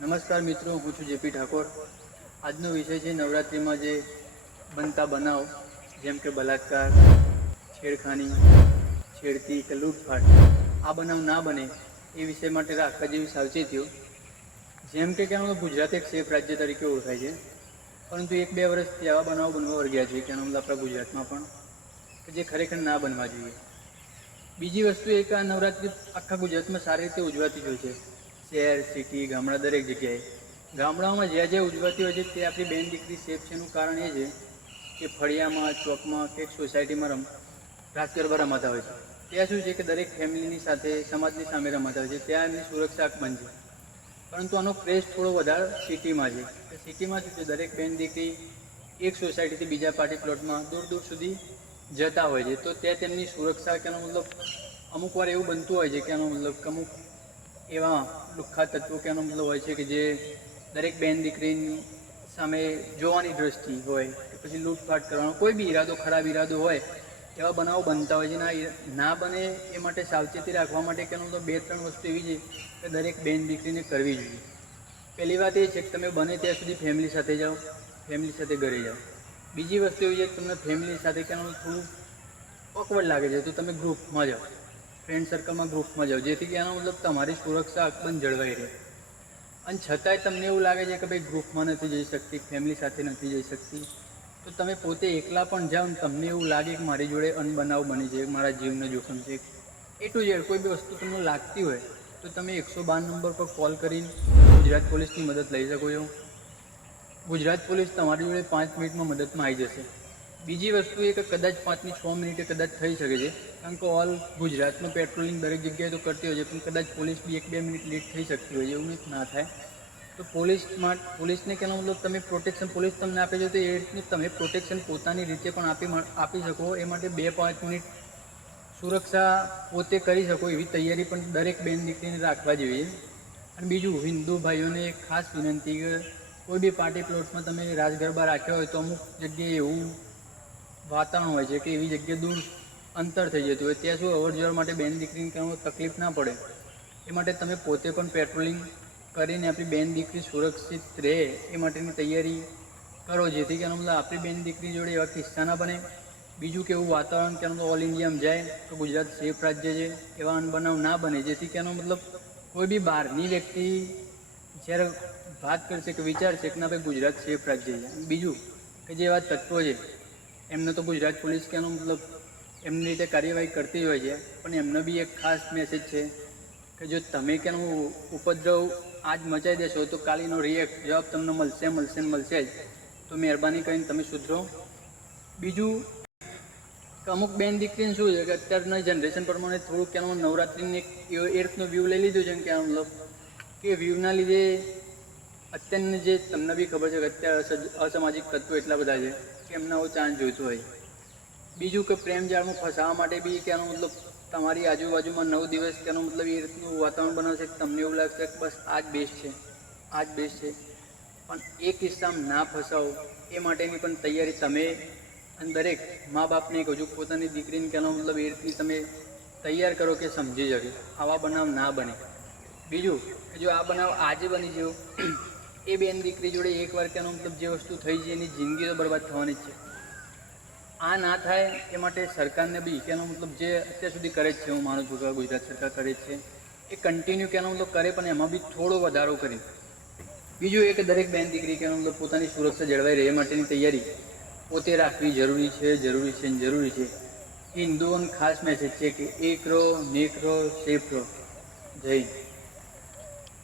નમસ્કાર મિત્રો, હું છું જેપી ઠાકોર। આજનો વિષય છે નવરાત્રિમાં જે બનતા બનાવ, જેમ કે બલાત્કાર, છેડખાની, છેડતી કે લૂંટફાટ, આ બનાવ ના બને એ વિષય માટે રાખવા જેવી સાવચેતીઓ। જેમ કે કહેવાનું ગુજરાત એક સેફ રાજ્ય તરીકે ઓળખાય છે, પરંતુ 1-2 વર્ષથી આવા બનાવો બનવા વર્ગ્યા છે કહેવાનું આપણા ગુજરાતમાં પણ, કે જે ખરેખર ના બનવા જોઈએ। બીજી વસ્તુ એ કે આ નવરાત્રિ આખા ગુજરાતમાં સારી રીતે ઉજવાતી જ હોય છે। શહેર, સિટી, ગામડા દરેક જગ્યાએ ગામડાઓમાં જ્યાં જ્યાં ઉજવાતી હોય છે તે આપણી બેન દીકરી સેફ છે એનું કારણ એ છે કે ફળિયામાં, ચોકમાં કે સોસાયટીમાં રાસ ગરબા રમાતા હોય છે। ત્યાં શું છે કે દરેક ફેમિલીની સાથે, સમાજની સામે રમાતા હોય છે, ત્યાં એમની સુરક્ષા બંધ છે। પરંતુ આનો ક્રેઝ થોડો વધારે સિટીમાં છે, કે સિટીમાં શું છે દરેક બેન દીકરી એક સોસાયટીથી બીજા પાર્ટી પ્લોટમાં દૂર દૂર સુધી જતા હોય છે, તો ત્યાં તેમની સુરક્ષા કેનો મતલબ અમુક વાર એવું બનતું હોય છે કે એનો મતલબ અમુક એવા લુખ્ખા તત્વો કેનો મતલબ હોય છે કે જે દરેક બેન દીકરીની સામે જોવાની દ્રષ્ટિ હોય કે પછી લૂંટફાટ કરવાનો કોઈ બી ઈરાદો, ખરાબ ઈરાદો હોય, એવા બનાવો બનતા હોય છે। ના બને એ માટે સાવચેતી રાખવા માટે કેનો તો 2-3 વસ્તુ એવી છે કે દરેક બેન દીકરીને કરવી જોઈએ। પહેલી વાત એ છે કે તમે બને ત્યાં સુધી ફેમિલી સાથે જાઓ, ફેમિલી સાથે ઘરે જાઓ। બીજી વસ્તુ એવી છે કે તમને ફેમિલી સાથે કેનો થોડું ઓકવર્ડ લાગે છે તો તમે ગ્રુપમાં જાઓ, ફ્રેન્ડ સર્કલમાં ગ્રુપમાં જાઓ, જેથી કે એનો મતલબ તમારી સુરક્ષા અકબંધ જળવાઈ રહે। અને છતાંય તમને એવું લાગે છે કે ભાઈ ગ્રુપમાં નથી જઈ શકતી, ફેમિલી સાથે નથી જઈ શકતી, તો તમે પોતે એકલા પણ જાઓ ને તમને એવું લાગે કે મારી જોડે અનબનાવ બની છે, મારા જીવને જોખમ છે, એ ટુ ઝેડ કોઈ બી વસ્તુ તમને લાગતી હોય તો તમે 112 નંબર પર કોલ કરીને ગુજરાત પોલીસની મદદ લઈ શકો છો। ગુજરાત પોલીસ તમારી જોડે 5 મિનિટમાં મદદમાં આવી જશે। બીજી વસ્તુ એ કે કદાચ 5 થી 6 મિનિટે કદાચ થઈ શકે છે, કારણ કે ઓલ ગુજરાતનું પેટ્રોલિંગ દરેક જગ્યાએ તો કરતી હોય છે, પણ કદાચ પોલીસ બી 1-2 મિનિટ લેટ થઈ શકતી હોય છે, એવું ના થાય તો પોલીસને કહેવાનો મતલબ તમે પ્રોટેક્શન પોલીસ તમને આપે છે તો એ રીતની તમે પ્રોટેક્શન પોતાની રીતે પણ આપી શકો। એ માટે 2-5 મિનિટ સુરક્ષા પોતે કરી શકો એવી તૈયારી પણ દરેક બેન દીકરીને રાખવા જોઈએ। અને બીજું, હિન્દુ ભાઈઓને એક ખાસ વિનંતી કે કોઈ બી પાર્ટી પ્લોટમાં તમે રાસ ગરબા રાખ્યા હોય તો અમુક જગ્યાએ એવું વાતાવરણ હોય છે કે એવી જગ્યાએ દૂર અંતર થઈ જતું હોય, ત્યાં શું અવર જવર માટે બેન દીકરીને કહેવામાં તકલીફ ના પડે, એ માટે તમે પોતે પણ પેટ્રોલિંગ કરીને આપણી બેન દીકરી સુરક્ષિત રહે એ માટેની તૈયારી કરો, જેથી કે મતલબ આપણી બેન દીકરી જોડે એવા કિસ્સા ના બને। બીજું કે એવું વાતાવરણ કે ઓલ ઇન્ડિયામાં જાય તો ગુજરાત સેફ રાજ્ય છે, એવા અનબનાવ ના બને, જેથી કે એનો મતલબ કોઈ બી બહારની વ્યક્તિ જ્યારે વાત કરશે કે વિચારશે કે ના ભાઈ ગુજરાત સેફ રાજ્ય છે। બીજું કે જે એવા તત્વો છે એમને તો ગુજરાત પોલીસ કહેવાનો મતલબ એમની રીતે કાર્યવાહી કરતી હોય છે, પણ એમનો બી એક ખાસ મેસેજ છે કે જો તમે કેનો ઉપદ્રવ આજ મચાઈ દેશો તો કાલીનો રિએક્ટ જવાબ તમને મળશે જ, તો મહેરબાની કરીને તમે સુધરો। બીજું કે અમુક બેન દીકરીને શું છે કે અત્યારના જનરેશન પ્રમાણે થોડુંક કેનો નવરાત્રિને એ રીતનો વ્યૂ લઈ લીધું છે કે મતલબ કે વ્યૂના લીધે અત્યારની જે તમને બી ખબર છે કે અત્યારે અસામાજિક તત્વો એટલા બધા છે કે એમને આવો ચાન્સ જોઈતો હોય। બીજું કે પ્રેમ જાળમાં ફસાવા માટે બી કહેવાનો મતલબ તમારી આજુબાજુમાં 9 દિવસ કહેવાનો મતલબ એ રીતનું વાતાવરણ બનાવશે કે તમને એવું લાગશે કે બસ આ જ બેસ્ટ છે, આ જ બેસ્ટ છે, પણ એ કિસ્સામાં ના ફસાવો એ માટેની પણ તૈયારી તમે અને દરેક મા બાપને હજુ પોતાની દીકરીને કહેવાનો મતલબ એ રીતની તમે તૈયાર કરો કે સમજી શકે આવા બનાવ ના બને। બીજું કે જો આ બનાવ આજે બની ગયો એ બેન દીકરી જોડે એકવાર કહેવાનો મતલબ જે વસ્તુ થઈ છે એની જિંદગી તો બરબાદ થવાની જ છે। આ ના થાય એ માટે સરકારને બી કહેવાનો મતલબ જે અત્યાર સુધી કરે જ છે, હું માનું છું કે ગુજરાત સરકાર કરે જ છે, એ કન્ટિન્યુ કહેવાનો મતલબ કરે, પણ એમાં બી થોડો વધારો કરે। બીજું એ કે દરેક બેન દીકરી કહેવાનો મતલબ પોતાની સુરક્ષા જળવાઈ રહે એ માટેની તૈયારી પોતે રાખવી જરૂરી છે। હિન્દુઓને ખાસ મેસેજ છે કે એક રહો, નેક રહો, સેફ રહો। જય હિન્દ।